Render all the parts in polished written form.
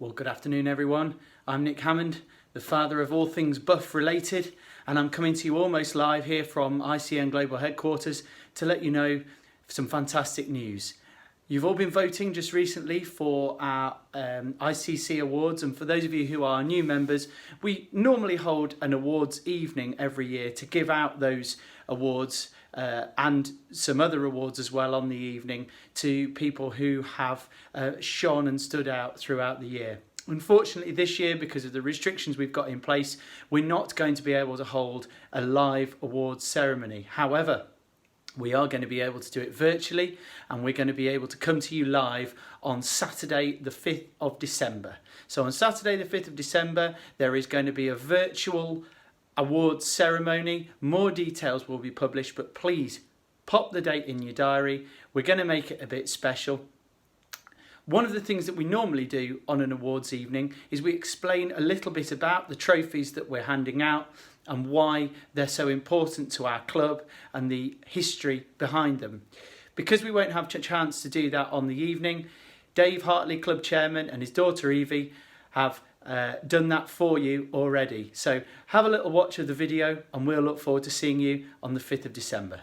Well, good afternoon everyone. I'm Nick Hammond, the father of all things buff related, and I'm coming to you almost live here from ICN Global Headquarters to let you know some fantastic news. You've all been voting just recently for our ICC Awards, and for those of you who are new members, we normally hold an awards evening every year to give out those awards and some other awards as well on the evening to people who have shone and stood out throughout the year. Unfortunately this year, because of the restrictions we've got in place, we're not going to be able to hold a live awards ceremony. However, we are going to be able to do it virtually, and we're going to be able to come to you live on Saturday the 5th of December. So on Saturday the 5th of December there is going to be a virtual awards ceremony. More details will be published, but please pop the date in your diary. We're going to make it a bit special. One of the things that we normally do on an awards evening is we explain a little bit about the trophies that we're handing out and why they're so important to our club and the history behind them. Because we won't have a chance to do that on the evening, Dave Hartley, club chairman, and his daughter Evie have done that for you already. So have a little watch of the video and we'll look forward to seeing you on the 5th of December.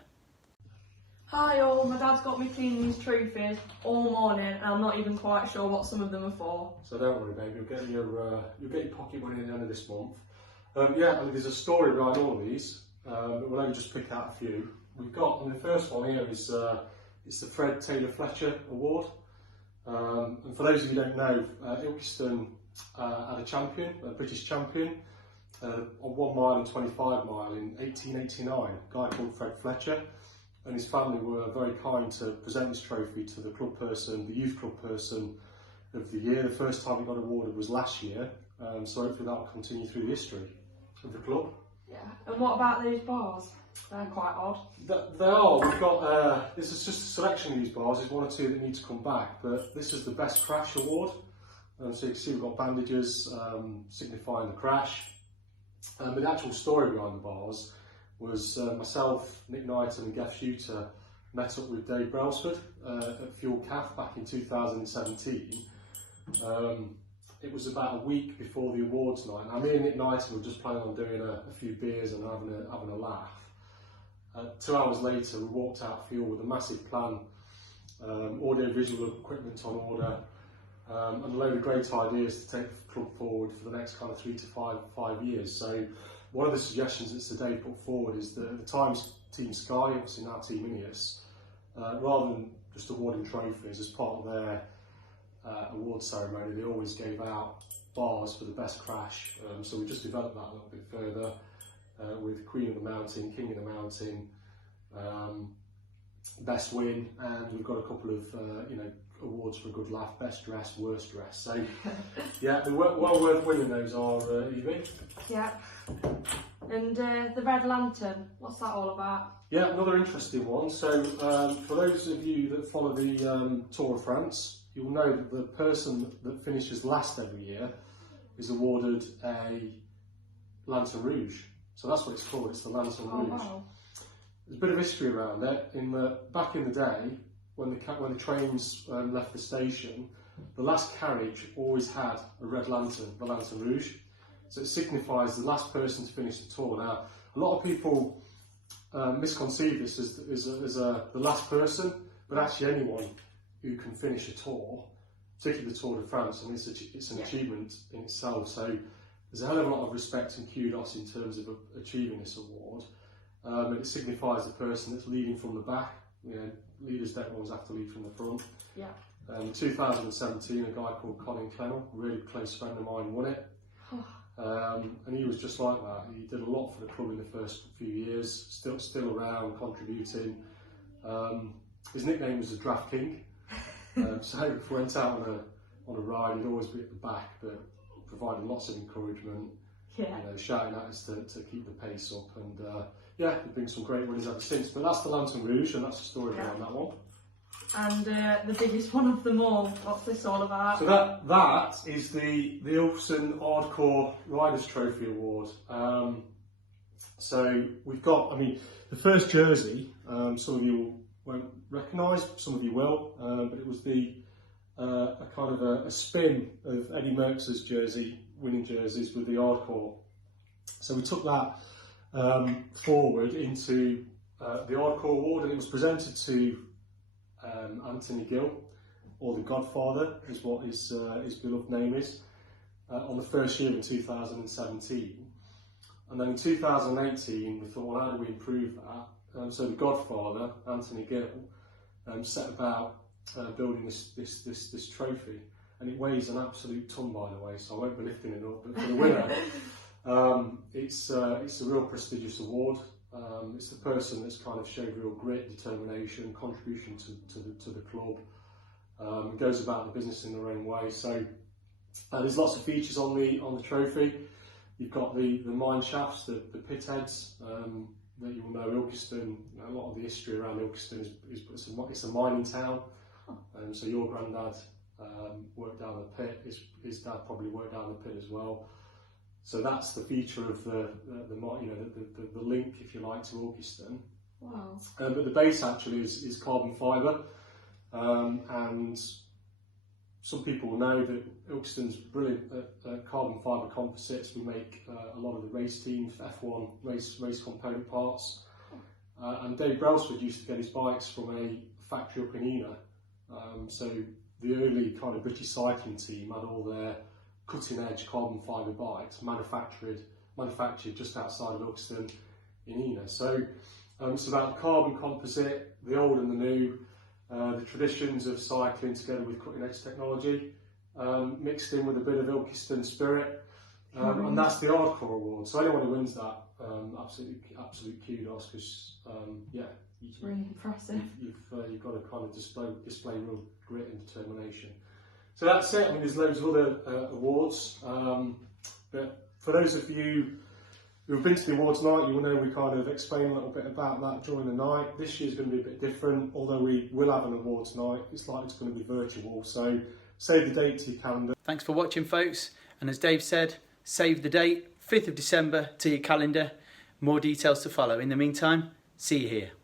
Hi all, my dad's got me cleaning these trophies all morning and I'm not even quite sure what some of them are for. So don't worry babe, you'll get your pocket money at the end of this month. Yeah, and there's a story behind all of these, but we'll only just pick out a few. We've got, and the first one here is it's the Fred Taylor Fletcher Award. And for those of you who don't know, Ilkeston had a champion, a British champion, on 1 mile and 25 mile in 1889, a guy called Fred Fletcher. And his family were very kind to present this trophy to the club person, the youth club person of the year. The first time it got awarded was last year, so hopefully that will continue through the history of the club. Yeah, and what about these bars? They're quite odd. They are. We've got, this is just a selection of these bars. There's 1 or 2 that need to come back, but this is the Best Crash Award. So you can see we've got bandages signifying the crash. But the actual story behind the bars was myself, Nick Knighton and Geoff Shooter met up with Dave Brailsford at Fuel Calf back in 2017. It was about a week before the awards night. Now me and Nick Knighton were just planning on doing a few beers and having a laugh. 2 hours later we walked out Fuel with a massive plan, audio visual equipment on order, and a load of great ideas to take the club forward for the next kind of 3 to 5 years. So one of the suggestions that today put forward is that at the Times Team Sky, obviously now Team Ineos, rather than just awarding trophies as part of their award ceremony, they always gave out bars for the best crash. So we just developed that a little bit further with Queen of the Mountain, King of the Mountain, Best Win, and we've got a couple of awards for a good laugh, Best Dress, Worst Dress. So yeah, they're well worth winning those are, Evie. Yeah. And the Red Lantern, what's that all about? Yeah, another interesting one. So for those of you that follow the Tour of France, you'll know that the person that finishes last every year is awarded a Lantern Rouge. So that's what it's called, it's the Lantern Rouge. Wow. There's a bit of history around it. Back in the day, when the trains left the station, the last carriage always had a red lantern, the Lantern Rouge. So it signifies the last person to finish the tour. Now, a lot of people misconceive this as the last person, but actually anyone who can finish a tour, particularly the Tour de France, and it's an achievement in itself. So there's a hell of a lot of respect and kudos in terms of achieving this award. It signifies the person that's leading from the back. Leaders don't always have to lead from the front. Yeah. In 2017, a guy called Colin Clennell, a really close friend of mine, won it. And he was just like that. He did a lot for the club in the first few years, still around, contributing. His nickname was the Draft King. So if we went out on a ride, he'd always be at the back, but providing lots of encouragement, shouting at us to keep the pace up. And yeah, there's been some great wins ever since. But that's the Lantern Rouge, and that's the story behind that one. And the biggest one of them all, what's this all about? So that is the Ilkeston Hardcore Riders Trophy Award. So we've got, the first jersey, some of you won't recognise, some of you will, but it was the a kind of a spin of Eddie Merckx's jersey, winning jerseys with the hardcore. So we took that forward into the hardcore award, and it was presented to Anthony Gill, or the Godfather is what his beloved name is, on the first year in 2017. And then in 2018 we thought, well, how do we improve that? So the Godfather, Anthony Gill, set about building this trophy, and it weighs an absolute ton, by the way, so I won't be lifting it up, but for the winner, it's a real prestigious award. It's the person that's kind of showed real grit, determination, contribution to the club, goes about the business in their own way. So there's lots of features on the trophy. You've got the mine shafts, the pit heads, that you will know Ilkeston. A lot of the history around Ilkeston is it's a mining town. So your granddad worked down the pit. His dad probably worked down the pit as well. So that's the feature of the link, if you like, to Ilkeston. Wow. But the base actually is carbon fibre, and some people will know that Ilkeston's brilliant at carbon fibre composites. We make a lot of the race teams, F1 race component parts. And Dave Brailsford used to get his bikes from a factory up in Ena. So the early kind of British cycling team had all their cutting edge carbon fibre bikes manufactured just outside of Ilkeston in Ena. So it's about the carbon composite, the old and the new, the traditions of cycling together with cutting edge technology, mixed in with a bit of Ilkeston spirit, and that's the hardcore award. So anyone who wins that, absolute kudos, because It's really impressive. You've got to kind of display real grit and determination. So that's it. I mean, there's loads of other awards, but for those of you who've been to the awards night, you will know we kind of explain a little bit about that during the night. This year's going to be a bit different, although we will have an awards night. It's likely it's going to be virtual, so save the date to your calendar. Thanks for watching, folks, and as Dave said, save the date, 5th of December, to your calendar. More details to follow. In the meantime, see you here.